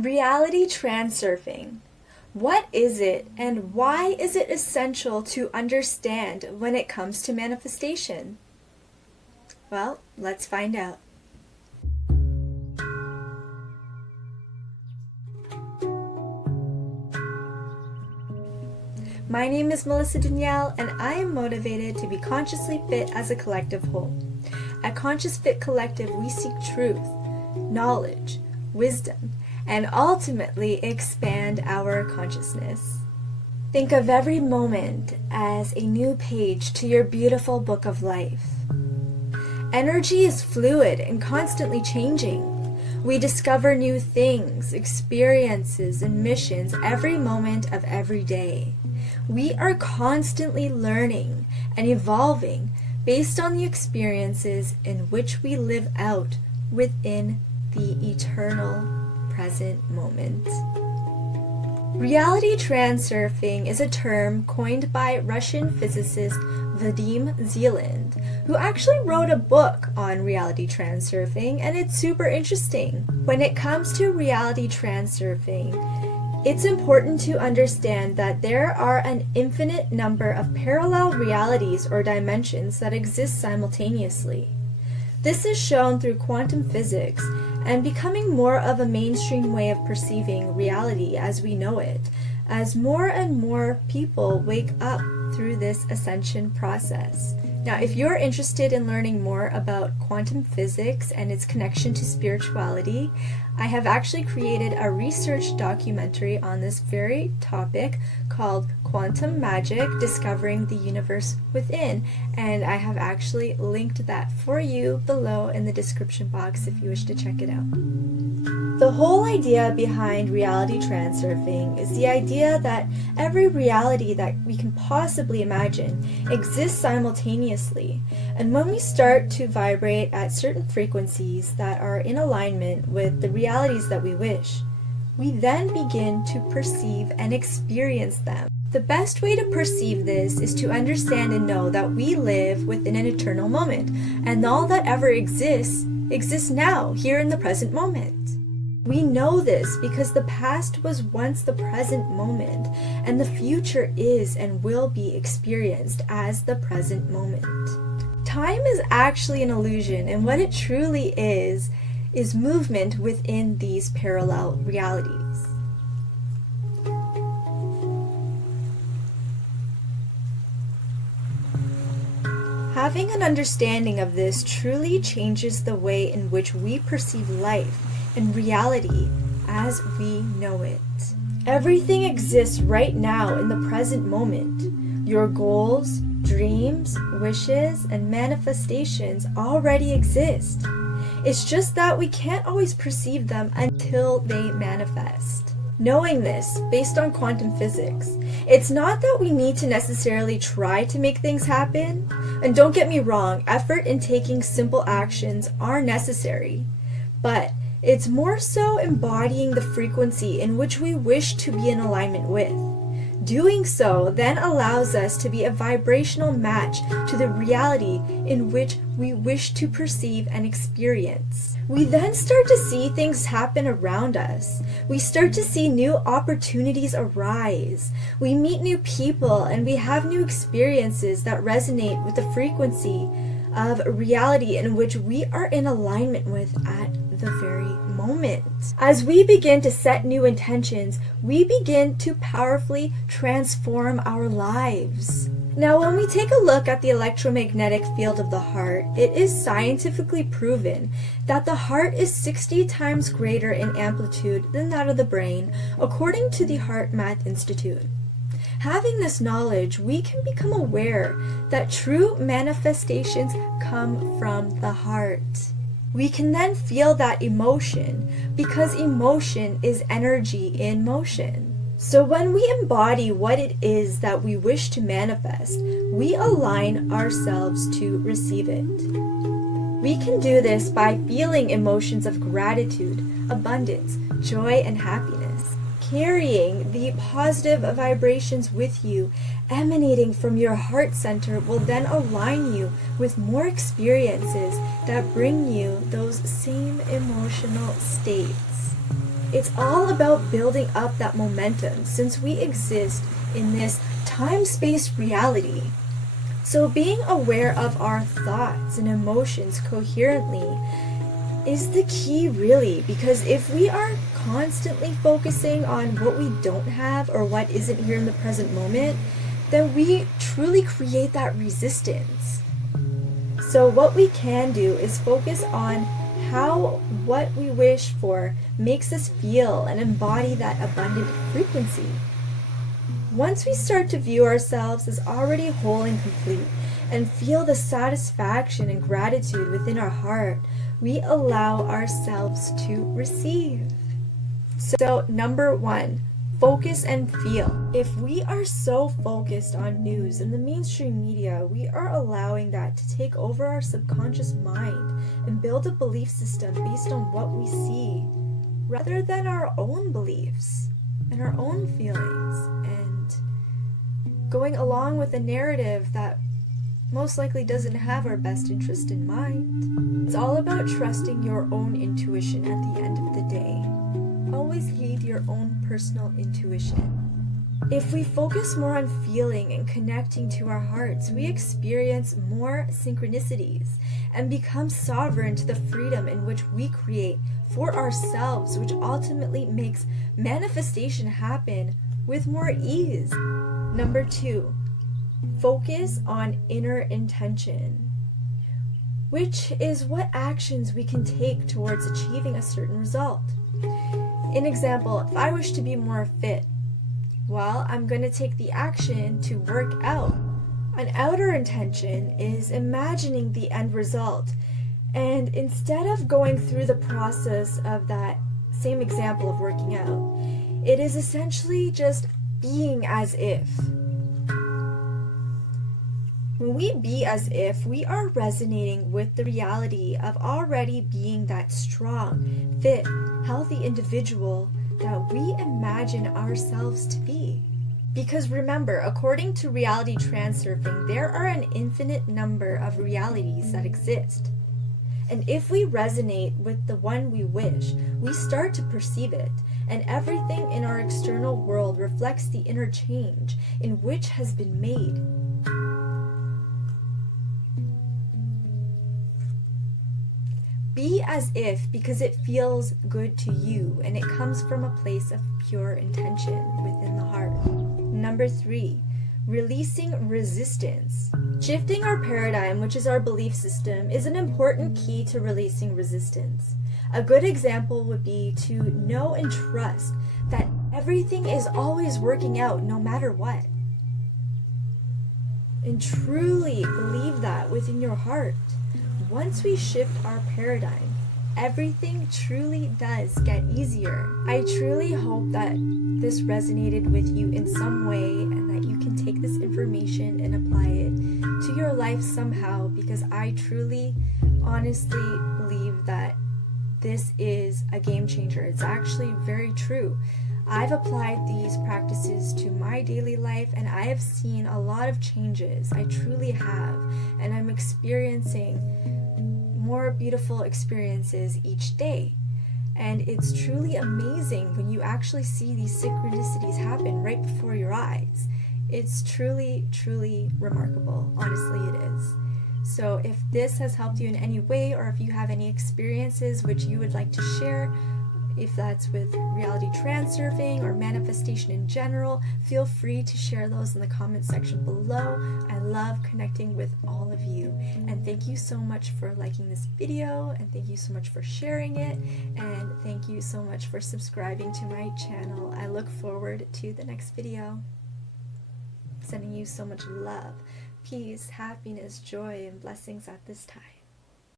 Reality transurfing. What is it and why is it essential to understand when it comes to manifestation? Well, let's find out. My name is Melissa Danielle, and I am motivated to be consciously fit as a collective whole. At Conscious Fit Collective, we seek truth, knowledge, wisdom, and ultimately expand our consciousness. Think of every moment as a new page to your beautiful book of life. Energy is fluid and constantly changing. We discover new things, experiences, and missions every moment of every day. We are constantly learning and evolving based on the experiences in which we live out within the eternal present moment. Reality transurfing is a term coined by Russian physicist Vadim Zeland, who actually wrote a book on reality transurfing, and it's super interesting. When it comes to reality transurfing, it's important to understand that there are an infinite number of parallel realities or dimensions that exist simultaneously. This is shown through quantum physics and becoming more of a mainstream way of perceiving reality as we know it, as more and more people wake up through this ascension process. Now, if you're interested in learning more about quantum physics and its connection to spirituality, I have actually created a research documentary on this very topic called Quantum Magic: Discovering the Universe Within, and I have actually linked that for you below in the description box if you wish to check it out. The whole idea behind reality transurfing is the idea that every reality that we can possibly imagine exists simultaneously, and when we start to vibrate at certain frequencies that are in alignment with the realities that we wish, we then begin to perceive and experience them. The best way to perceive this is to understand and know that we live within an eternal moment, and all that ever exists now, here in the present moment. We know this because the past was once the present moment, and the future is and will be experienced as the present moment. Time is actually an illusion, and what it truly is movement within these parallel realities. Having an understanding of this truly changes the way in which we perceive life and reality as we know it. Everything exists right now in the present moment. Your goals, dreams, wishes, and manifestations already exist. It's just that we can't always perceive them until they manifest. Knowing this, based on quantum physics, it's not that we need to necessarily try to make things happen. And don't get me wrong, effort in taking simple actions are necessary. But it's more so embodying the frequency in which we wish to be in alignment with. Doing so then allows us to be a vibrational match to the reality in which we wish to perceive and experience. We then start to see things happen around us. We start to see new opportunities arise. We meet new people and we have new experiences that resonate with the frequency of reality in which we are in alignment with at the very moment. As we begin to set new intentions, we begin to powerfully transform our lives. Now, when we take a look at the electromagnetic field of the heart, it is scientifically proven that the heart is 60 times greater in amplitude than that of the brain, according to the Heart Math Institute. Having this knowledge, we can become aware that true manifestations come from the heart. We can then feel that emotion because emotion is energy in motion. So when we embody what it is that we wish to manifest, we align ourselves to receive it. We can do this by feeling emotions of gratitude, abundance, joy, and happiness. Carrying the positive vibrations with you, emanating from your heart center, will then align you with more experiences that bring you those same emotional states. It's all about building up that momentum since we exist in this time-space reality. So being aware of our thoughts and emotions coherently is the key, really, because if we are constantly focusing on what we don't have or what isn't here in the present moment, then we truly create that resistance. So what we can do is focus on how what we wish for makes us feel and embody that abundant frequency. Once we start to view ourselves as already whole and complete and feel the satisfaction and gratitude within our heart, we allow ourselves to receive. So, number 1, focus and feel. If we are so focused on news and the mainstream media, we are allowing that to take over our subconscious mind and build a belief system based on what we see, rather than our own beliefs and our own feelings, and going along with a narrative that most likely doesn't have our best interest in mind. It's all about trusting your own intuition at the end of the day. Always heed your own personal intuition. If we focus more on feeling and connecting to our hearts, we experience more synchronicities and become sovereign to the freedom in which we create for ourselves, which ultimately makes manifestation happen with more ease. Number 2, focus on inner intention, which is what actions we can take towards achieving a certain result. An example, if I wish to be more fit, well, I'm going to take the action to work out. An outer intention is imagining the end result, and instead of going through the process of that same example of working out, it is essentially just being as if. When we be as if, we are resonating with the reality of already being that strong, fit, healthy individual that we imagine ourselves to be. Because remember, according to reality transurfing, there are an infinite number of realities that exist. And if we resonate with the one we wish, we start to perceive it, and everything in our external world reflects the inner change in which has been made. Be as if because it feels good to you and it comes from a place of pure intention within the heart. Number 3, releasing resistance. Shifting our paradigm, which is our belief system, is an important key to releasing resistance. A good example would be to know and trust that everything is always working out no matter what. And truly believe that within your heart. Once we shift our paradigm, everything truly does get easier. I truly hope that this resonated with you in some way and that you can take this information and apply it to your life somehow, because I truly, honestly believe that this is a game changer. It's actually very true. I've applied these practices to my daily life and I have seen a lot of changes. I truly have. And I'm experiencing more beautiful experiences each day. And it's truly amazing when you actually see these synchronicities happen right before your eyes. It's truly, truly remarkable. Honestly, it is. So if this has helped you in any way, or if you have any experiences which you would like to share, if that's with reality transurfing or manifestation in general, feel free to share those in the comment section below. I love connecting with all of you. And thank you so much for liking this video, and thank you so much for sharing it, and thank you so much for subscribing to my channel. I look forward to the next video. Sending you so much love, peace, happiness, joy, and blessings at this time.